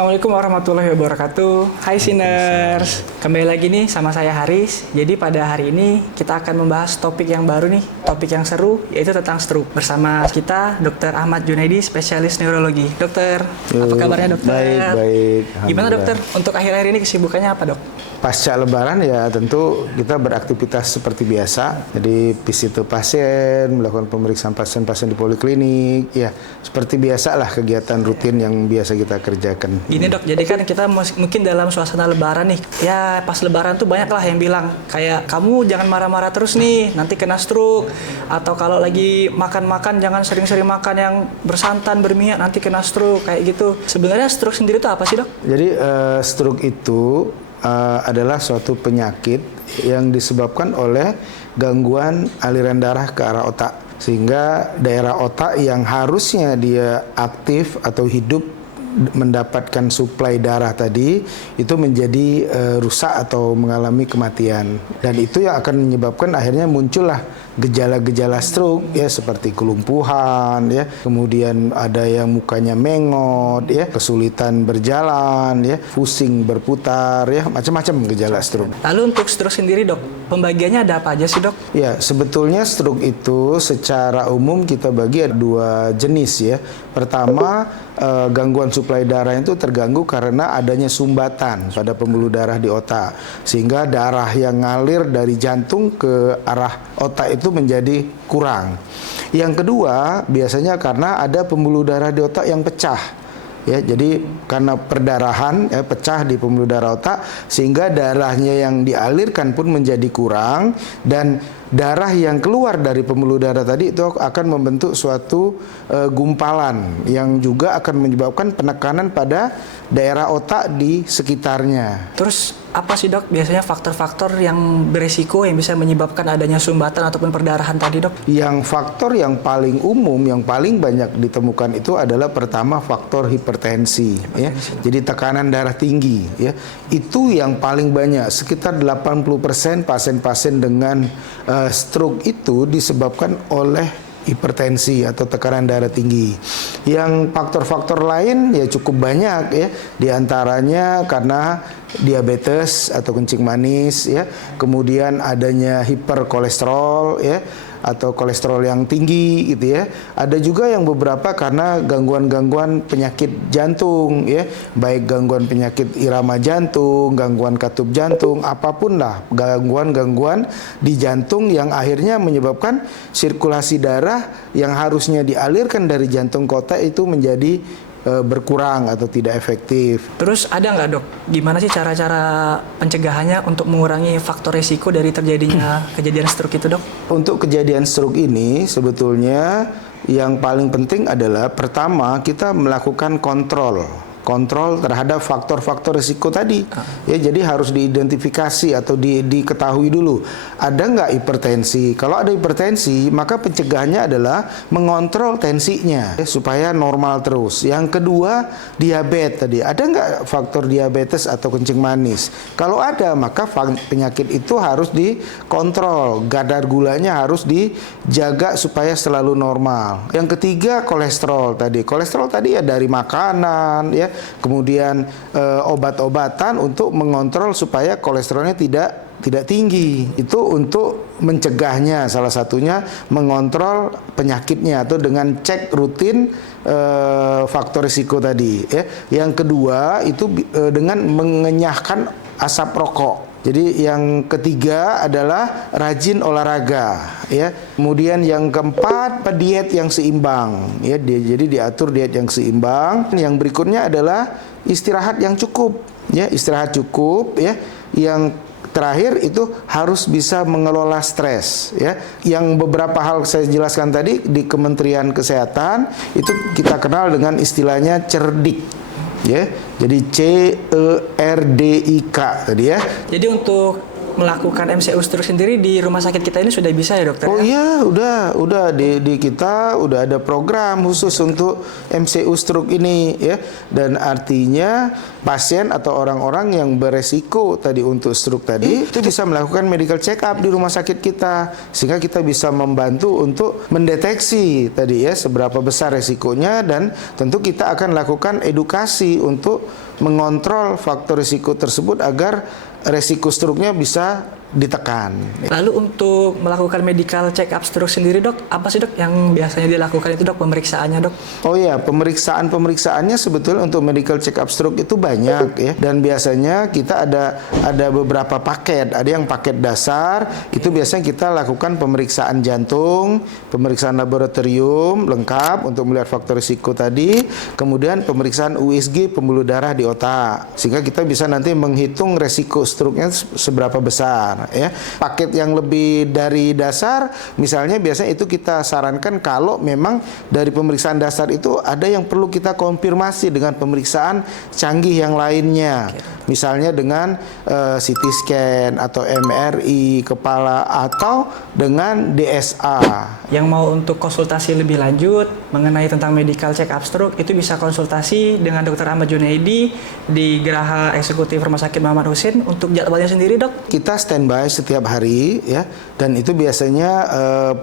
Assalamualaikum warahmatullahi wabarakatuh. Hai Sinners, kembali lagi nih sama saya Haris. Jadi pada hari ini kita akan membahas topik yang baru nih, topik yang seru, yaitu tentang stroke. Bersama kita Dr. Ahmad Junaidi, spesialis neurologi. Dokter, apa kabarnya dokter? Baik. Gimana dokter? Untuk akhir-akhir ini kesibukannya apa dok? Pasca Lebaran ya tentu kita beraktivitas seperti biasa. Jadi visit pasien, melakukan pemeriksaan pasien-pasien di poliklinik, ya seperti biasa lah kegiatan rutin yang biasa kita kerjakan. Gini dok, jadi kan kita mungkin dalam suasana Lebaran nih. Ya pas Lebaran tuh banyak lah yang bilang kayak kamu jangan marah-marah terus nih, nanti kena stroke. Atau kalau lagi makan-makan jangan sering-sering makan yang bersantan, berminyak, nanti kena stroke kayak gitu. Sebenarnya stroke sendiri itu apa sih dok? Jadi stroke itu adalah suatu penyakit yang disebabkan oleh gangguan aliran darah ke arah otak, sehingga daerah otak yang harusnya dia aktif atau hidup mendapatkan suplai darah tadi itu menjadi rusak atau mengalami kematian, dan itu yang akan menyebabkan akhirnya muncullah gejala-gejala stroke ya, seperti kelumpuhan ya, kemudian ada yang mukanya mengot ya, kesulitan berjalan ya, pusing berputar ya, macam-macam gejala stroke. Lalu untuk stroke sendiri dok, pembagiannya ada apa aja sih dok? Ya, sebetulnya stroke itu secara umum kita bagi ada dua jenis ya. Pertama, gangguan suplai darah itu terganggu karena adanya sumbatan pada pembuluh darah di otak, sehingga darah yang ngalir dari jantung ke arah otak itu menjadi kurang. Yang kedua, biasanya karena ada pembuluh darah di otak yang pecah. Ya, jadi karena perdarahan pecah di pembuluh darah otak, sehingga darahnya yang dialirkan pun menjadi kurang, dan darah yang keluar dari pembuluh darah tadi itu akan membentuk suatu gumpalan yang juga akan menyebabkan penekanan pada daerah otak di sekitarnya. Terus apa sih dok biasanya faktor-faktor yang beresiko yang bisa menyebabkan adanya sumbatan ataupun perdarahan tadi dok? Yang faktor yang paling umum, yang paling banyak ditemukan itu adalah pertama faktor hipertensi. Ya. Jadi tekanan darah tinggi ya. Itu yang paling banyak, sekitar 80% pasien-pasien dengan stroke itu disebabkan oleh hipertensi atau tekanan darah tinggi. Yang faktor-faktor lain ya cukup banyak ya. Di antaranya karena diabetes atau kencing manis ya, kemudian adanya hiperkolesterol ya, atau kolesterol yang tinggi gitu ya. Ada juga yang beberapa karena gangguan-gangguan penyakit jantung ya, baik gangguan penyakit irama jantung, gangguan katup jantung, apapun lah gangguan-gangguan di jantung yang akhirnya menyebabkan sirkulasi darah yang harusnya dialirkan dari jantung ke otak itu menjadi berkurang atau tidak efektif. Terus ada nggak dok, gimana sih cara-cara pencegahannya untuk mengurangi faktor resiko dari terjadinya kejadian stroke itu dok? Untuk kejadian stroke ini sebetulnya yang paling penting adalah pertama kita melakukan kontrol terhadap faktor-faktor risiko tadi. Ya, jadi harus diidentifikasi atau diketahui dulu. Ada nggak hipertensi? Kalau ada hipertensi, maka pencegahannya adalah mengontrol tensinya ya, supaya normal terus. Yang kedua, diabetes tadi. Ada nggak faktor diabetes atau kencing manis? Kalau ada, maka penyakit itu harus dikontrol. Kadar gulanya harus dijaga supaya selalu normal. Yang ketiga, kolesterol tadi. Kolesterol tadi ya dari makanan ya. Kemudian obat-obatan untuk mengontrol supaya kolesterolnya tidak tinggi. Itu untuk mencegahnya, salah satunya mengontrol penyakitnya atau dengan cek rutin faktor risiko tadi ya. Yang kedua itu dengan mengenyahkan asap rokok. Jadi yang ketiga adalah rajin olahraga ya. Kemudian yang keempat, diet yang seimbang ya. Jadi diatur diet yang seimbang. Yang berikutnya adalah istirahat yang cukup ya, istirahat cukup ya. Yang terakhir itu harus bisa mengelola stres ya. Yang beberapa hal saya jelaskan tadi di Kementerian Kesehatan itu kita kenal dengan istilahnya cerdik. Ya, jadi CERDIK tadi ya. Jadi untuk melakukan MCU stroke sendiri di rumah sakit kita ini sudah bisa ya dokter? Oh iya, udah di kita udah ada program khusus untuk MCU stroke ini ya. Dan artinya pasien atau orang-orang yang beresiko tadi untuk stroke tadi itu bisa melakukan medical check up di rumah sakit kita, sehingga kita bisa membantu untuk mendeteksi tadi ya seberapa besar resikonya, dan tentu kita akan lakukan edukasi untuk mengontrol faktor risiko tersebut agar resiko struknya bisa ditekan. Lalu untuk melakukan medical check up stroke sendiri dok, apa sih dok yang biasanya dilakukan itu dok, pemeriksaannya dok? Oh ya, pemeriksaannya sebetulnya untuk medical check up stroke itu banyak ya, dan biasanya kita ada beberapa paket. Ada yang paket dasar, itu biasanya kita lakukan pemeriksaan jantung, pemeriksaan laboratorium lengkap untuk melihat faktor risiko tadi, kemudian pemeriksaan USG pembuluh darah di otak, sehingga kita bisa nanti menghitung resiko stroke-nya seberapa besar. Ya, paket yang lebih dari dasar, misalnya biasanya itu kita sarankan kalau memang dari pemeriksaan dasar itu ada yang perlu kita konfirmasi dengan pemeriksaan canggih yang lainnya, misalnya dengan CT scan atau MRI kepala atau dengan DSA. Yang mau untuk konsultasi lebih lanjut mengenai tentang medical check up stroke itu bisa konsultasi dengan Dr. Ahmad Junaidi di Geraha Eksekutif Rumah Sakit Muhammad Husin. Untuk jadwalnya sendiri dok? Kita standby setiap hari ya, dan itu biasanya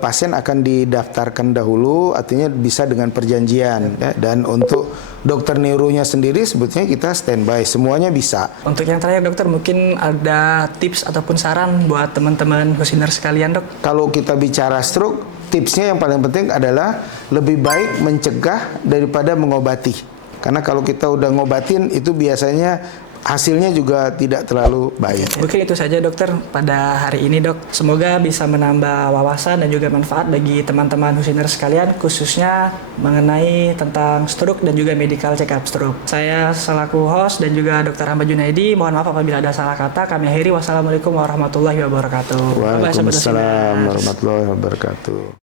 pasien akan didaftarkan dahulu, artinya bisa dengan perjanjian ya. Dan untuk dokter neuronya sendiri sebetulnya kita standby, semuanya bisa. Untuk yang terakhir dokter, mungkin ada tips ataupun saran buat teman-teman Husiner sekalian dok? Kalau kita bicara stroke, tipsnya yang paling penting adalah lebih baik mencegah daripada mengobati. Karena kalau kita udah ngobatin itu biasanya hasilnya juga tidak terlalu baik. Mungkin itu saja dokter pada hari ini dok. Semoga bisa menambah wawasan dan juga manfaat bagi teman-teman Husiner sekalian, khususnya mengenai tentang stroke dan juga medical check up stroke. Saya selaku host dan juga Dr. Ahmad Junaidi, mohon maaf apabila ada salah kata. Kami akhiri. Wassalamualaikum warahmatullahi wabarakatuh. Waalaikumsalam warahmatullahi wabarakatuh.